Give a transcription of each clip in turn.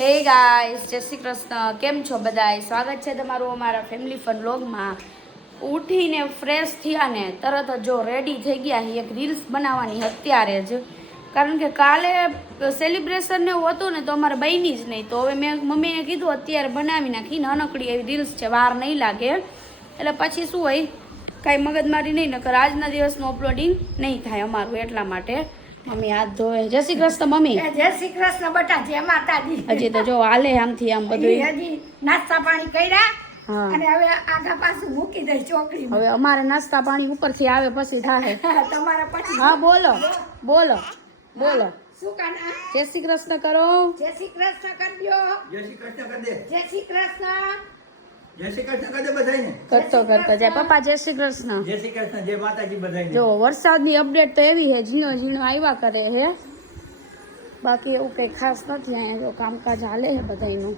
હે ગાઈસ, જય શ્રી કૃષ્ણ. કેમ છો બધાય? સ્વાગત છે તમારું અમારા ફેમિલી ફન વ્લોગમાં. ઉઠીને ફ્રેશ થયા ને તરત જ જો રેડી થઈ ગયા એક રીલ્સ બનાવવાની અત્યારે જ, કારણ કે કાલે સેલિબ્રેશન ને એવું હતું ને તો અમારે બની જ નહીં. તો હવે મેં મમ્મીને કીધું અત્યારે બનાવી નાખી, નાનકડી એવી રીલ્સ છે, વાર નહીં લાગે. એટલે પછી શું હોય, કાંઈ મગજમારી નહીં, નકર આજના દિવસનું અપલોડિંગ નહીં થાય અમારું, એટલા માટે. મમ્મી હાથ ધોવે. જય શ્રી કૃષ્ણ મમ્મી. જય શ્રી કૃષ્ણ બેટા, જય માતાજી. હજી તો જો હાલે આમથી આમ બધું. હજી નાસ્તા પાણી કર્યા અને હવે આગા પાછું મૂકી દઈ ચોકડી. હવે અમારે નાસ્તા પાણી ઉપરથી આવે પછી થાય. તમારા પછી. હા બોલો બોલો બોલો. શું કાના? જય શ્રી કૃષ્ણ કરો. જય શ્રી કૃષ્ણ કરજો. જય શ્રી કૃષ્ણ કરી દે. જય શ્રી કૃષ્ણ. જય શ્રી કૃષ્ણ કરી દે બધાયને. કરતો જાય પપ્પા. જય શ્રી કૃષ્ણ. જય શ્રી કૃષ્ણ, જય માતાજી બધાયને. જો વરસાદની અપડેટ તો એવી છે, ઝીણો ઝીણો આવ્યા કરે છે, બાકી એવું કંઈ ખાસ નથી. અહીંયા જો કામકાજ હાલે છે બધાયનું.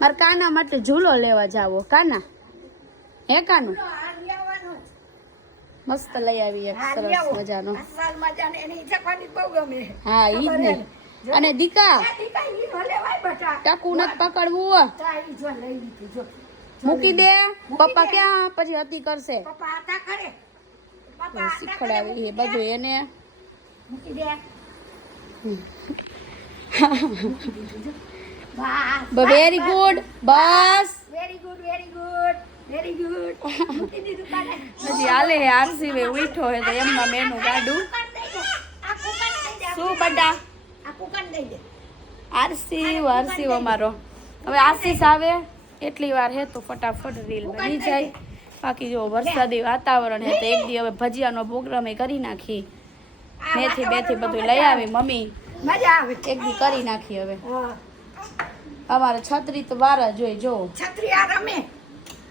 મારે કાના માટે ઝૂલો લેવા જાવો. કાના હે કાનું મસ્ત લઈ આવી એક સરસ મજાનો. અસલ મજાને એની ચકવાની બહુ ગમે. હા ઈ જ ને. અને દીકા દીકા ઈ ભલે વાય બેટા. ટાકુ નથી પકડવું. ચાઈ જો લઈ લીધી જો. મૂકી દે. પપ્પા ક્યાં પછી હતી કરશે. પપ્પા આટા કરે. પપ્પા શીખડાવી છે બધું એને. મૂકી દે. બસ. Very good. બસ very good, very good, very good. મૂકી દીધું કાલે. હજી હાલે હે. આરસી વે ઉઠો હે તો એમમાં મેનું ગાડું. આ કુકર દઈ દે. શું બડા આ કુકર દઈ દે. આરસી અમારો. હવે આશીષ આવે એટલી વાર હે તો ફટાફટ રીલ બની જાય. બાકી જો વરસાદી વાતાવરણ હે તો એક દી હવે ભજીયાનો પ્રોગ્રામ કરી નાખી. મેથી બેથી બધું લઈ આવી મમ્મી. મજા આવે. એક દી કરી નાખી. હવે હા. અમારે છત્રી તો બાર જ હોય. જો છત્રી આ રમે.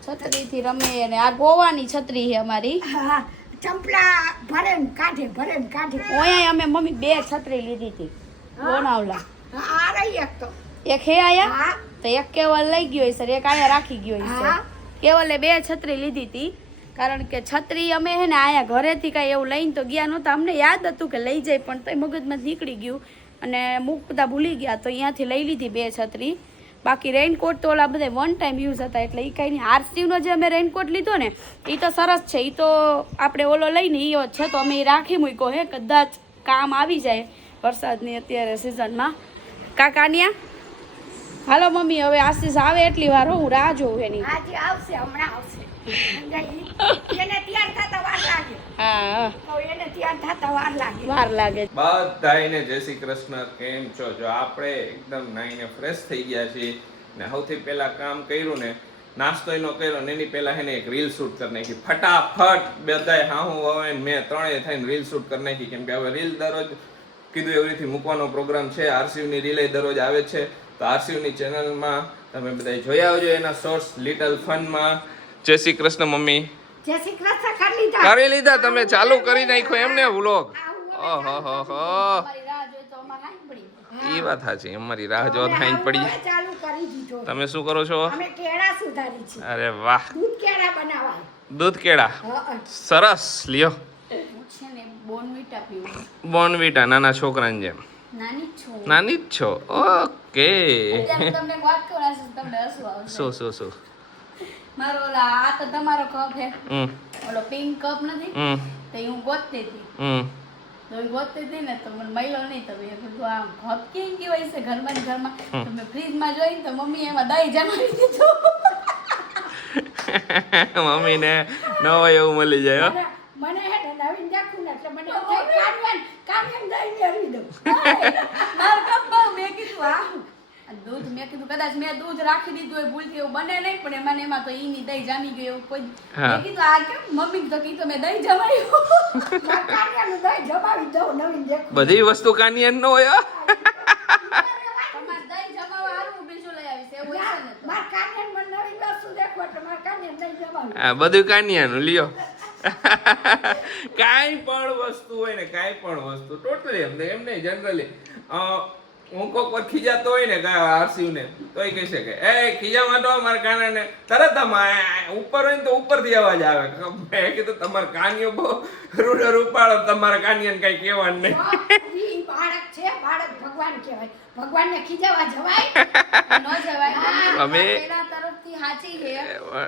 છત્રી થી રમે. અને આ ગોવાની છત્રી છે અમારી. હા. ચંપલા ભરે ને કાઢે, ભરે ને કાઢે. ઓયા અમે મમ્મી 2 છત્રી લીધી હતી લોનાવલા. આ રહી એક તો. એક હે આયા હા. તો એક કેવલ લઈ ગયો સર, એક આયા રાખી ગયો સર. હા. કેવલે 2 છત્રી લીધી હતી, કારણ કે છત્રી અમે હે ને આયા ઘરેથી કાંઈ એવું લઈને તો ગયા નહોતા. અમને યાદ હતું કે લઈ જાય, પણ તો મગજમાં નીકળી ગયું અને મૂકતા ભૂલી ગયા, તો અહીંયાથી લઈ લીધી 2 છત્રી. બાકી રેઇનકોટ તો ઓલા બધા 1 ટાઈમ યુઝ હતા, એટલે એ કાંઈ નહીં. આરસીનો જે અમે રેઇનકોટ લીધો ને એ તો સરસ છે. એ તો આપણે ઓલો લઈને એ છે તો અમે એ રાખી મૂક્યો હે, કદાચ કામ આવી જાય વરસાદની અત્યારે સિઝનમાં. કાકાનિયા હાલો મમ્મી, હવે આશીષ આવે એટલી વાર હું રાહ જોઉં એની. આજે આવશે, હમણાં આવશે. એને તૈયાર થતા વાર લાગે. હા તો એને તૈયાર થતા વાર લાગે. વાર લાગે. બધાયને જય શ્રી કૃષ્ણ. કેમ છો? જો આપણે એકદમ નાઈને ફ્રેશ થઈ ગયા છીએ ને સૌથી પહેલા કામ કર્યું ને, નાસ્તો એનો કર્યો ને એની પહેલા એને એક રીલ શૂટ કરી નાખી ફટાફટ. બધાય હાહું હવે મેં ત્રણેય થઈને રીલ શૂટ કરી નાખી, કેમ કે હવે રીલ દરરોજ કીધું એવી રીતે મૂકવાનો પ્રોગ્રામ છે. આરસીયુની રીલે દરરોજ આવે છે, તો આરસીયુની ચેનલમાં તમે બધા જોઈ આવજો એના શોર્ટ્સ લિટલ ફનમાં. જય શ્રી કૃષ્ણ મમ્મી. જય શ્રી કૃષ્ણ કરી લીધા. કરી લીધા તમે? ચાલુ કરી નાખ્યો એમને વ્લોગ? ઓહો હો હો. ઈ વાત સાચી, અમારી રાહ જો થાઈ પડી. હવે ચાલુ કરી દીધો. તમે શું કરો છો? અમે કેળા સુધારી છે. અરે વાહ, દૂધ કેળા બનાવાય. દૂધ કેળા. હા. સરસ. લ્યો છે ને બોર્નવિટા પીવું. બોર્નવિટા નાના છોકરાની જેમ. નાની છું. નાની જ છો? ઓકે. અત્યારે તમને એક વાત કહું આશીષ, તમને હસવું આવશે. શું મારો ઓલા આ તો તમારો કપ હે, હમ ઓલો પિંક કપ નથી હમ તો હું ગોતતી હતી. હમ તો એ ગોતતી હતી ને તો મને મળ્યો નહીં. તો મેં કીધું આ કપ કેમ કહેવાય છે ઘરમાં ને ઘરમાં? તો મેં ફ્રીજમાં જોઈને તો મમ્મી એમાં દહીં જમાવી દીધું. મમ્મીને ન હોય એવું મળી જાય. હો મને હે ને નવીન દેખું ને એટલે મને એમ થાય કાવ્યન દઈ આવી દઉં. મારો કપ બહુ. મેં કીધું આ દૂધ, મેં કીધું કદાચ મેં દૂધ રાખી દીધું હોય ભૂલથી, એવું બને નહીં, પણ એમાં તો ઈની દહીં જામી ગયું એવું કોઈ. મેં કીધું આ કેમ મમ્મી તો કીધું મેં દહીં જમાયું. કાવ્યનું દઈ જમાવી દઉં નવીન દેખું. બધી વસ્તુ કાનિયન ન હોય. તમારે દહીં જમાવા હારું હું બીજું લઈ આવીશ એવું હશે ને તો. માર કાવ્યન મને નવીન વસ્તુ દેખો એટલે માર કાવ્યન દઈ જમાવી. આ બધું કાનિયાનું લ્યો. કાંઈ પણ વસ્તુ હોય ને, કાંઈ પણ વસ્તુ ટોટલી એમને જનરલી હું કોક વાર ખીજાતો હોય ને આરસીયુ ને તો એ કહી શકે એ ખીજા માંડો મારા કાનાને, તરત ઉપર હોય ને તો ઉપરથી અવાજ આવે. મેં કીધું તમારા કાનિયો બહુ રૂડર ઉપાડો, તમારા કાનિયાને કઈ કહેવાનું નહીં. બાળક છે, બાળક ભગવાન કહેવાય. ભગવાનને ખીજાવા જવાય? અમે એના તરફથી સાચી છે,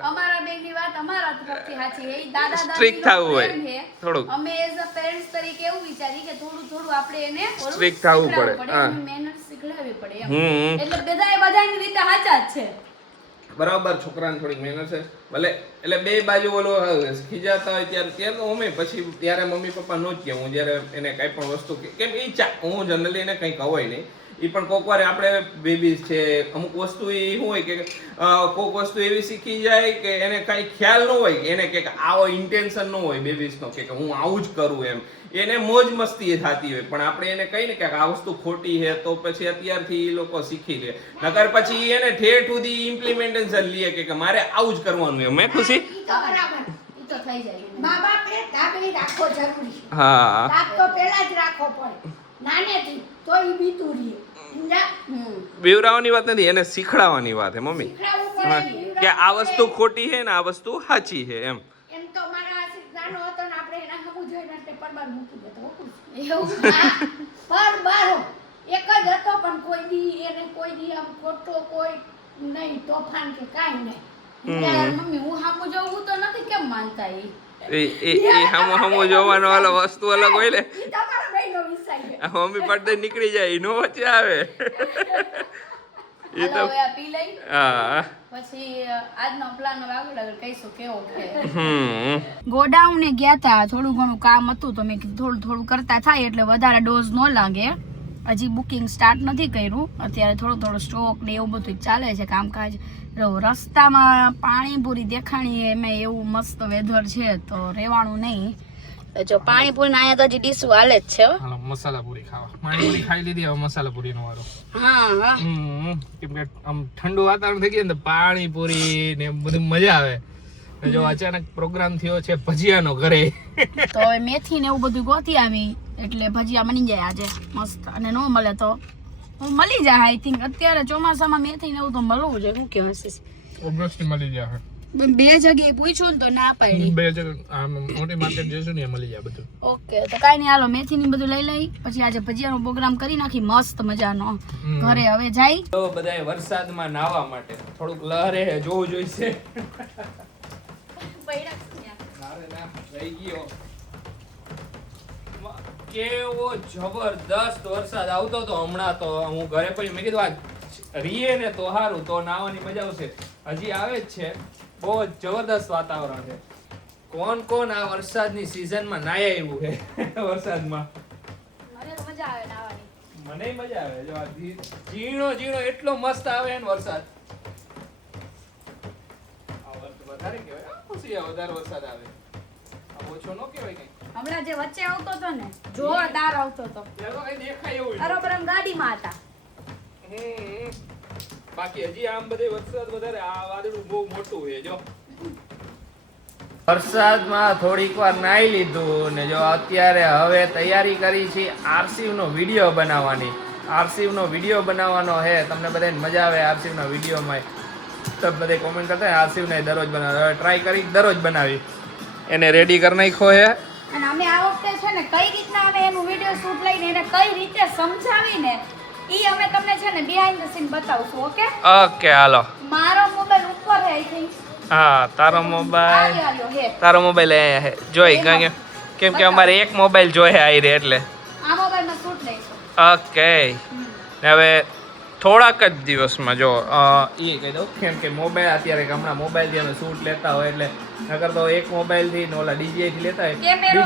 અમારા બેનની વાત અમારા તરફથી સાચી છે. ઈ દાદા Strict દાદીનો થવું હોય, પ્રેમ છે. થોડુંક. અમે એઝ અ પેરેન્ટ્સ તરીકે એવું વિચારી કે થોડું આપણે એને ઓલું Strict થવું શીખડાવવું પડે. હા. એને manners શીખડાવવી પડે એમ. હમ. એટલે બધાની રીતે સાચા જ છે. બરાબર, છોકરાને થોડીક મહેનત છે ભલે, એટલે બે બાજુ ઓલો ખીજાતા હોય ત્યારે તો અમે પછી ત્યારે મમ્મી પપ્પા નો જ કે હું જ્યારે એને કઈ પણ વસ્તુ કેમ હું જનરલી એને કંઈ કહેવાય નહીં. એ પણ કોક વાર આપણે બેબીઝ છે, અમુક વસ્તુ એ શું હોય કે કોક વસ્તુ એવી શીખી જાય કે એને કઈ ખ્યાલ ન હોય કે એને કે આવો ઇન્ટેન્શન ન હોય બેબીઝનો કે હું આવું જ કરું એમ, એને મોજ મસ્તી થતી હોય, પણ આપણે એને કહીને કે આ વસ્તુ ખોટી છે તો પછી અત્યારથી એ લોકો શીખી લે, નકર પછી એને ઠેઠ સુધી ઇમ્પ્લિમેન્ટેશન લે કે મારે આવું જ કરવાનું એમ. મેં ખુશી ઈ તો બરાબર. ઈ તો થઈ જાય. મા બાપે તાબડી રાખવો જરૂરી. હા તાપ તો પહેલા જ રાખવો પડે. નાનેથી તો ઈ બીતું રહે. સમજ્યા? બીવરાવાની વાત નથી, એને શીખડાવવાની વાત છે મમ્મી, શીખડાવવું હા, પડે. કે આ વસ્તુ ખોટી છે ને આ વસ્તુ સાચી છે એમ. એમ તો મારા આશિક નાનો હતો ને આપણે એના હમું જોઈને એટલે પરબાર મૂકી દેતો. એવું પરબારો એક જ હતો, પણ કોઈ દી એને કોઈ દી આમ ખોટો કોઈ નહીં તોફાન કે કાંઈ નહીં. યાર મમ્મી હું સામું જોવું તો નથી કેમ માનતા ઈ? એ હમો જોવાનો વાળો વસ્તુ અલગ હોય ને, ઈ તમારા ભાઈનો વિષય છે. આ મમ્મી પડદે નીકળી જાય નો વચ્ચે આવે. એ તો હાલો હવે આ પી લઈ, હા પછી આજનો પ્લાન હવે આગળ કહીશું કેવો છે. હમ ગોડાઉને ગયા હતા, થોડું ઘણું કામ હતું તો મેં કીધું થોડું કરતા થાય એટલે વધારે ડોઝ ન લાગે. હજી બુકિંગ સ્ટાર્ટ નથી કર્યું, અત્યારે થોડો સ્ટોક ને એવું બધું ચાલે છે કામકાજ. રસ્તામાં પાણીપુરી દેખાણી એમાં એવું મસ્ત વેધર છે તો રહેવાનું નહીં. જો પાણીપુરી ના અહીંયા તો હજી ડીશું હાલે જ છે. હાલો મસાલા પૂરી ખાવા. પાણીપુરી ખાઈ લીધી, હવે મસાલા પૂરી નો વારો. હા હા કેમ કે આમ ઠંડુ વાતાવરણ થઈ ગયું ને તો પાણીપુરી ને એમ બધું મજા આવે. ને જો અચાનક પ્રોગ્રામ થયો છે ભજીયાનો ઘરે, તો હવે મેથી ને એવું બધું ગોતી આવી એટલે ભજીયા બની જાય આજે મસ્ત. અને ન મળે તો મળી જાય. આઈ થિંક અત્યારે ચોમાસામાં મેથી ને એવું તો મળવું જોઈએ. શું કહેવાય? ઓબ્વિયસલી મળી જાય. બે જગ્યાએ પૂછ્યું ને તો ના પાડી. બે જગ્યા આમ મોટી માર્કેટ જઈશું ને એ મળી જાય બધું. ઓકે તો કાંઈ નહીં, હાલો મેથી ની બધું લઈ લઈ પછી આજે ભજીયાનો પ્રોગ્રામ કરી નાખી મસ્ત મજાનો. ઘરે હવે જાય તો બધાય વરસાદમાં નાહવા માટે થોડુંક લહેરે જોવું જોઈશે. રહી ગયો કેવો જબરદસ્ત વરસાદ આવતો તો હમણાં તો હું ઘરે પછી મેં કીધું આ રીએ ને તો સારું, તો નાહવાની મજા આવશે. હજી આવે જ છે, બહુ જ જબરદસ્ત વાતાવરણ છે. કોણ આ વરસાદની સિઝનમાં નાહ્યા આવ્યું છે વરસાદમાં? મને તો મજા આવે નાવાની. મને મજા આવે. જો આ ઝીણો એટલો મસ્ત આવે ને વરસાદ. આ વધારે કહેવાય, ખુશી વધારે વરસાદ આવે. આ ઓછો ન કહેવાય કઈ. હમણાં જે વચ્ચે આવતો હતો ને જોરદાર આવતો હતો. એનો કઈ દેખાય એવું બરોબર આમ ગાડીમાં હતા. બાકી હજી આમ બધે વરસાદ વધારે, આ વાદળું બહુ મોટું છે. જો વરસાદમાં થોડીક વાર નાહી લીધું ને જો અત્યારે હવે તૈયારી કરી છે આરસીવનો વિડીયો બનાવવાની. આરસીવનો વિડીયો બનાવવાનો છે, તમને બધાને મજા આવે આરસીવના વિડીયોમાં. તો બધે કોમેન્ટ કરતા આરસીવને દરરોજ બનાવે, હવે ટ્રાય કરી દરરોજ બનાવી. એને રેડી કરી નાખ્યો છે. અને અમે આ વખતે છે ને કઈ રીતના અમે એનું વિડીયો શૂટ લઈને એને કઈ રીતે સમજાવીને ઈ અમે તમને છે ને બિહાઇન્ડ ધ સીન બતાવશું. ઓકે ઓકે હાલો. મારો મોબાઈલ ઉપર છે આઈ થિંક. હા તારો મોબાઈલ આર્યો હે. તારો મોબાઈલ અહીંયા છે જોઈ કેમ કે અમારે એક મોબાઈલ જોઈએ આવી રે એટલે. આ મોબાઈલમાં શૂટ લઈશું. ઓકે હવે થોડાક જ દિવસમાં જો એ કહી દઉં કેમ કે મોબાઈલ અત્યારે હમણાં મોબાઈલથી અમે શૂટ લેતા હોય એટલે નકર તો એક મોબાઈલથી ને ઓલા DJI થી લેતા હોય. કેમેરો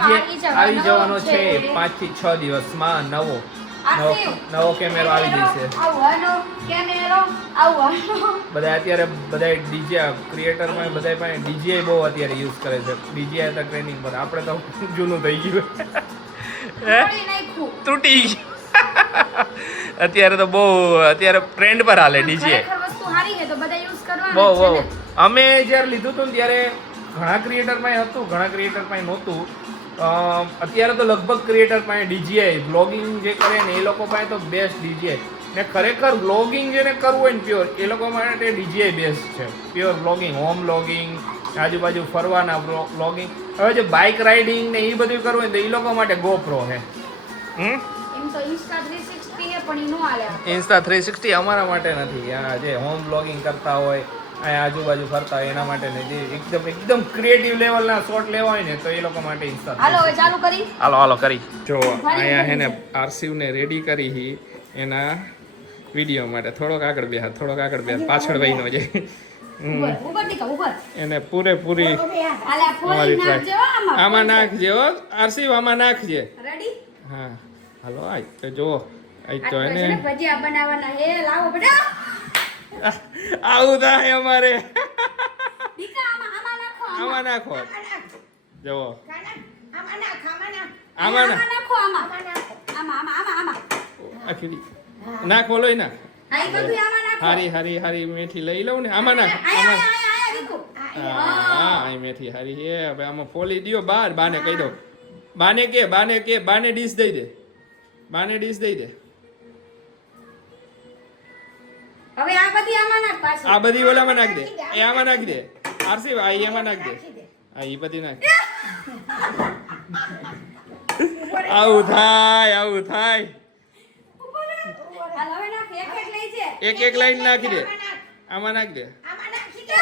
આવી જવાનો છે 5 થી 6 દિવસમાં નવો કેમેરો આવી જશે. આવવાનો કેમેરો આવવાનો. બધા અત્યારે બધા DJ ક્રિએટરમાં બધા પાસે DJI બહુ અત્યારે યુઝ કરે છે. DJI તો ટ્રેનિંગ પર, આપણે તો જૂનું થઈ ગયું તોડી નાખ્યું. તૂટી ગયું. અત્યારે તો બહુ ટ્રેન્ડ પર હાલે DJI. ખરેખર વસ્તુ સારી છે તો બધા યુઝ કરવાનું બહુ છે ને. અમે જ્યારે લીધું હતું ને ત્યારે ઘણા ક્રિએટર પાસે હતું, ઘણા ક્રિએટર પાસે નહોતું. અત્યારે તો લગભગ ક્રિએટર પાસે DJI બ્લોગિંગ જે કરે ને એ લોકો પાસે તો બેસ્ટ DJI. ને ખરેખર બ્લોગિંગ જેને કરવું હોય ને પ્યોર એ લોકો માટે DJI બેસ્ટ છે. પ્યોર બ્લોગિંગ, હોમ બ્લોગિંગ, આજુબાજુ ફરવાના બ્લોગિંગ. હવે જે બાઇક રાઇડિંગ ને એ બધું કરવું હોય ને તો એ લોકો માટે GoPro છે. એમ તો Insta 360 એ પણ ઈ નો હાલે. ઇન્સ્ટા 360 અમારા માટે નથી. આ જે હોમ બ્લોગિંગ કરતા હોય અહીંયા આજુબાજુ ફરતા હોય એના માટે નથી. એકદમ ક્રિએટિવ લેવલના શોટ લેવા હોય ને તો એ લોકો માટે ઇન્સ્ટા. હાલો હવે ચાલુ કરી. હાલો કરી. જો અહીંયા હે ને આરસીવને રેડી કરી હી એના વિડીયો માટે. થોડોક આગળ બે પાછળ વહીનો છે. ઉપર દીકા ઉપર. એને પૂરેપૂરી હાલે આ ફોલી નાખજો આમાં નાખજે હો આરસીવ, આમાં નાખજે. રેડી? હા હાલો આજ તો જો આજ તો આપણે છે એને ને ભજીયા બનાવવાના હે. લાવો બેટા. આવું થાય અમારે. દીકા આમાં નાખો. આમાં નાખો જુઓ આમાં નાખ. આમાં નાખો આમાં. આખી નાખો લોય નાખ. આ ઈ બધું આમાં નાખો. હારી મેથી લઈ લઉં ને આમાં નાખ. આયા દીકુ. હા આ મેથી હારી હે. હવે આમાં ફોલી દ્યો બાને કહી દો. બાને ડીશ દઈ દે. હવે આ બધી આમાં નાખ પાછી. આ બધી ઓલામાં નાખ દે. એ આમાં નાખ દે. આરસી આ એમાં નાખ દે. આ ઈ બધી નાખ. આવું થાય. હાલ હવે નાખ. એક લઈ જે. એક લાઈન નાખી દે. આમાં નાખ દે. આમાં નાખી દે.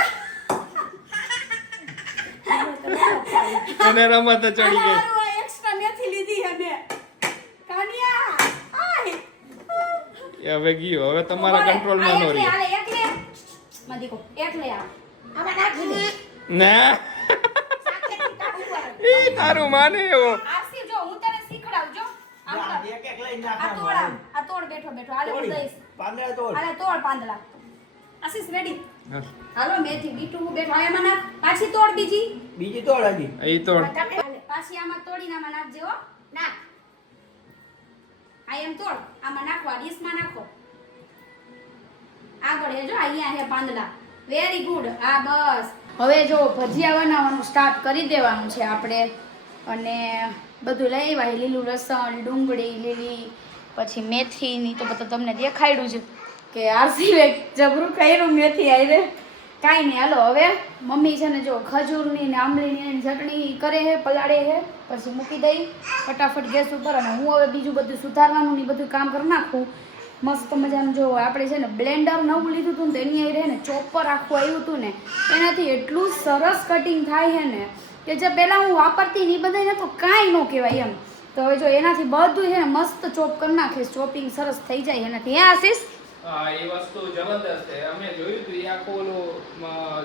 અને રમત ચડી ગઈ. એક્સ્ટ્રા મેથી લીધી હે કાનિયા. આય. એ હવે ગયો. હવે તમારા કંટ્રોલમાં નો રહી. હાલે એક લે. માં દીકો એક લે આ. આમાં નાખી દે. ના ઈ તારું માને એવો. આરસી જો હું તને શીખડાવું જો. આમ કર. એક લઈને આ તોડ આમ. આ તોડ બેઠો. હાલે હું દઈશ. પાંદડા તોડ. હાલે તોડ પાંદડા. આશીષ રેડી? હા, હાલો મેથી બીટું બેઠો આમાં નાખ. પાછી તોડ બીજી. બીજી તોડ હજી. ઈ તોડ. હાલે પાછી આમાં તોડીને આમાં નાખજે હો. નાખ. આ એમ તોડ. આમાં નાખવા ડીશમાં નાખો. આગળ એ જો અહીંયા હે પાંદડા. Very good. આ બસ. હવે જો ભજીયા બનાવવાનું સ્ટાર્ટ કરી દેવાનું છે આપણે. અને બધું લઈ આવ્યા. લીલું લસણ, ડુંગળી લીલી, પછી મેથીની તો બધું તમને દેખાડ્યું છે કે આરસી જબરું કર્યું મેથી આઈ. કાંઈ નહીં હાલો હવે મમ્મી છે ને જો ખજૂરની ને આંબલીની ચટણી કરે છે, પલાળે છે, પછી મૂકી દઈ ફટાફટ ગેસ ઉપર. અને હું હવે બીજું બધું સુધારવાનું ને બધું કામ કરી નાખું. મસ્ત મજાનું જો આપણે છે ને બ્લેન્ડર નવું લીધું હતું ને તો એની આવી રહે ને ચોપર આખું આવ્યું હતું ને એનાથી એટલું સરસ કટિંગ થાય છે ને કે જે પહેલાં હું વાપરતી ને એ બધાને તો કાંઈ ન કહેવાય એમ. તો હવે જો એનાથી બધું છે ને મસ્ત ચોપ કરી નાખીશ. ચોપિંગ સરસ થઈ જાય એનાથી. હે આશીષ? હા એ વસ્તુ જબરદસ્ત છે. અમે જોયું હતું એ આખું ઓલું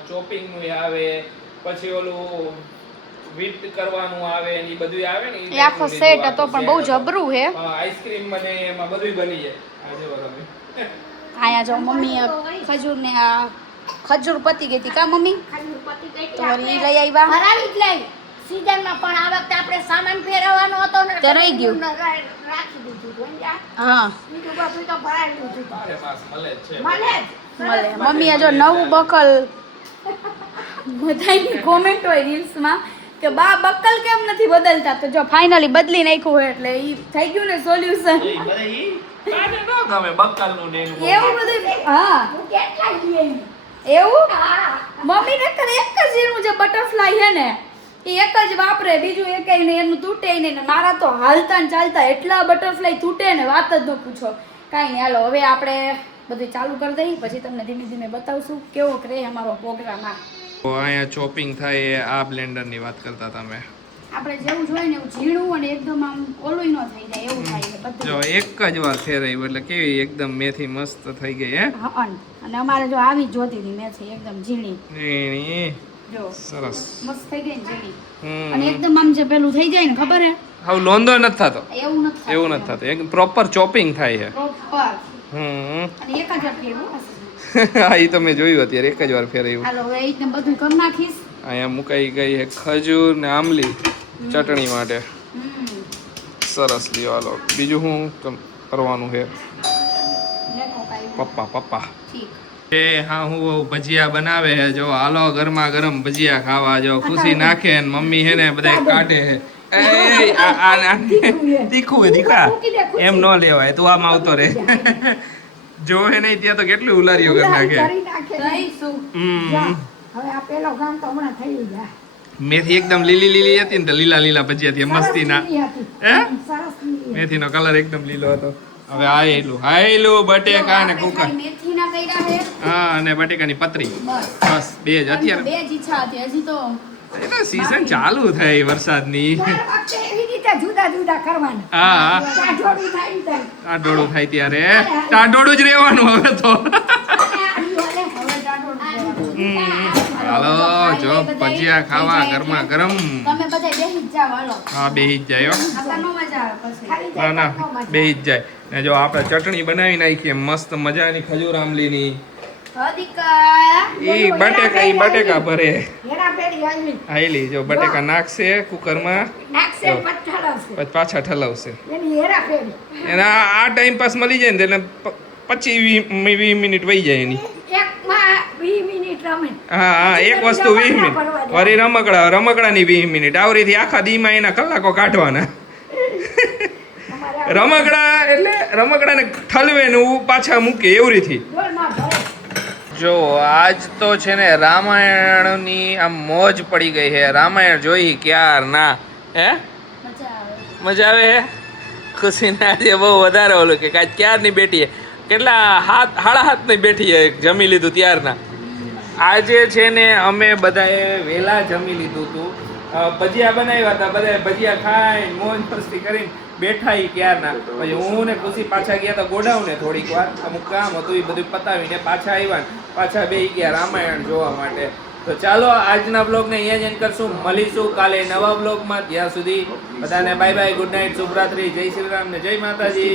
ચોપિંગ નું આવે, પછી ઓલું વીટ કરવાનું આવે ને એ બધું આવે ને એ આખો સેટ હતો પણ બહુ જબરું છે. આઈસ્ક્રીમ બને એમાં બધું બની જાય. આજે બરાબર. અહીંયા જો મમ્મી ખજૂર ને આ ખજૂર પતી ગઈ હતી કા મમ્મી? ખાલી પતિ ગઈ તો વળી લઈ આવ્યા. ભરાવી જ લઈ. સીઝનમાં પણ આ વખતે આપણે સામાન ફેરવવાનો હતો ને તે રહી ગયું. રાખી દીધું સમજ્યા? હા બીજું બધું તો ભરાવી દીધું. અરે પાસ મળે જ છે. મળે જ. મળે. મમ્મીએ જો નવું બકલ બધાની કોમેન્ટ હોય રીલ્સમાં કે બા બકલ કેમ નથી બદલતા, તો જો ફાઇનલી બદલી નાખ્યું હોય એટલે ઈ થઈ ગયું ને સોલ્યુશન. એ બધા ઈ કાને ન ગમે બક્કલનું ને એનું. એવું બધું. હા હું કેટલા લઈ એવું. હા મમ્મી ને એક જ એનું જે બટરફ્લાય છે ને એ એક જ વાપરે, બીજું એકેય ને એનું તૂટે નહીં. ને મારા તો હાલતા ને ચાલતા એટલા બટરફ્લાય તૂટે ને વાત જ ન પૂછો. કાંઈ નહીં હાલો હવે આપણે બધું ચાલુ કરી દઈએ, પછી તમને ધીમે ધીમે બતાવશું કેવો રહે અમારો પ્રોગ્રામ. અહીંયા ચોપિંગ થાય આ બ્લેન્ડર ની વાત કરતા તમે. આપણે જેવું જોઈએ ને એવું ઝીણું અને એકદમ આમ ઓલું ન થઈ જાય એવું થાય છે બધું. જો એક જ વાર ફેરવ્યું એટલે કેવી એકદમ મેથી મસ્ત થઈ ગઈ. હે હા અને અમારે જો આવી જ જોતી હતી મેથી એકદમ ઝીણી. ઝીણી જો સરસ મસ્ત થઈ ગઈ ને ઝીણી. અને એકદમ આમ જે પેલું થઈ જાય ને ખબર હે હાવ લોંદો નથી થતો. એવું નથી એવું નથી થતું. એકદમ પ્રોપર ચોપિંગ થાય છે. પ્રોપર. હમ અને એક જ ફેરવું. હા એ તમે જોયું અત્યારે એક જ વાર ફેરવ્યું. હાલો હવે એકદમ બધું કરી નાખીશ. અહીંયા મુકાઈ ગઈ છે ખજૂર ને આમલી ચટણી માટે. સરસ લ્યો હાલો બીજું શું કરવાનું છે? લેખો કાંઈ. પપ્પા ઠીક. એ હા હું ભજીયા બનાવે છે. જો હાલો ગરમા ગરમ ભજીયા ખાવા. જો ખુશી નાખે ને મમ્મી હે ને બધા કાઢે છે. તીખું દીખા એમ ન લેવાય. તું આમ આવતો રે. જો હે નહીં ત્યાં તો કેટલી ઉલારીઓ કરી નાખે. કરી નાખે. દઈશું. હવે આ પેલો ગામ તો હમણાં થઈ જાય. મેથી એકદમ લીલી લીલી હતી ને તો લીલા લીલા ભજીયા થી મસ્તી ના. સરસ લીલી હતી. હે સરસ લીલી. મેથી નો કલર એકદમ લીલો હતો. હવે આયેલું બટેકા ને કુકર મેથીના કર્યા છે હા અને બટેકાની પતરી બસ બસ બે જ અત્યારે બે જ ઈચ્છા હતી હજી તો એ તો સીઝન ચાલુ થઈ વરસાદની દર વખતે એવી રીતે જુદા જુદા કરવાના હા ટાઢોળું થાય ને થાય. ટાઢોળું થાય ત્યારે ટાઢોળું જ રહેવાનું હવે તો હવે ટાઢોળ હાલો જો ભજીયા ખાવા ગરમા ગરમ તમે બધા બેસી જ જાવ હાલો હા બેહી જ જાય હો. આપણને મજા આવે પછી ખાલી ના ના જાય તો બેહી જ જાય ને જો આપણે ચટણી બનાવી નાખીએ મસ્ત મજાની ખજૂર આમલીની હદિકા ઈ બટેકા ભરે હેરાફેરી આવી. આયલી જો બટેકા નાખશે કુકરમાં નાખશે પથ્થળશે. પછી પાછા ઠલાવશે એની હેરાફેરી. એના આ ટાઈમ પાસ મળી જાય ને એટલે 25-20 મિનિટ વહી જાય એની એકમાં 20 મિનિટ રમે. હા એક વસ્તુ 20 મિનિટ વળી રમકડાની 20 મિનિટ આવરીથી આખા દીમાં એના કલાકો કાઢવાના અમારે રમકડા એટલે રમકડાને ઠલવે ને પાછા મૂકે એવરીથી ડોલમાં ભરે. જો આજ તો છે ને રામાયણની આમ મોજ પડી ગઈ છે રામાયણ જોઈ ક્યાર ના હે મજા આવે મજા આવે હે ખુશીને આજે બહુ વધારે ઓલું કે કાંઈ ક્યારની બેઠી કેટલા સાડા હાથની બેઠી જમી લીધું ત્યારના આજે છે ને અમે બધાએ વહેલા જમી લીધું હતું ભજીયા બનાવ્યા હતા બધાએ ભજીયા ખાઈને મોજ મસ્તી કરીને બેઠા ઈ ક્યારના પછી હું ને ખુશી પાછા ગયા હતા ગોડાઉને થોડીક વાર અમુક કામ હતું એ બધું પતાવીને પાછા આવ્યા ને પાછા બેસી ગયા રામાયણ જોવા માટે તો ચાલો આજના બ્લોગને અહીંયા જ એન્ડ કરશું મળીશું કાલે નવા બ્લોગમાં ત્યાં સુધી બધાને બાય બાય ગુડ નાઇટ શુભરાત્રી જય શ્રી રામ ને જય માતાજી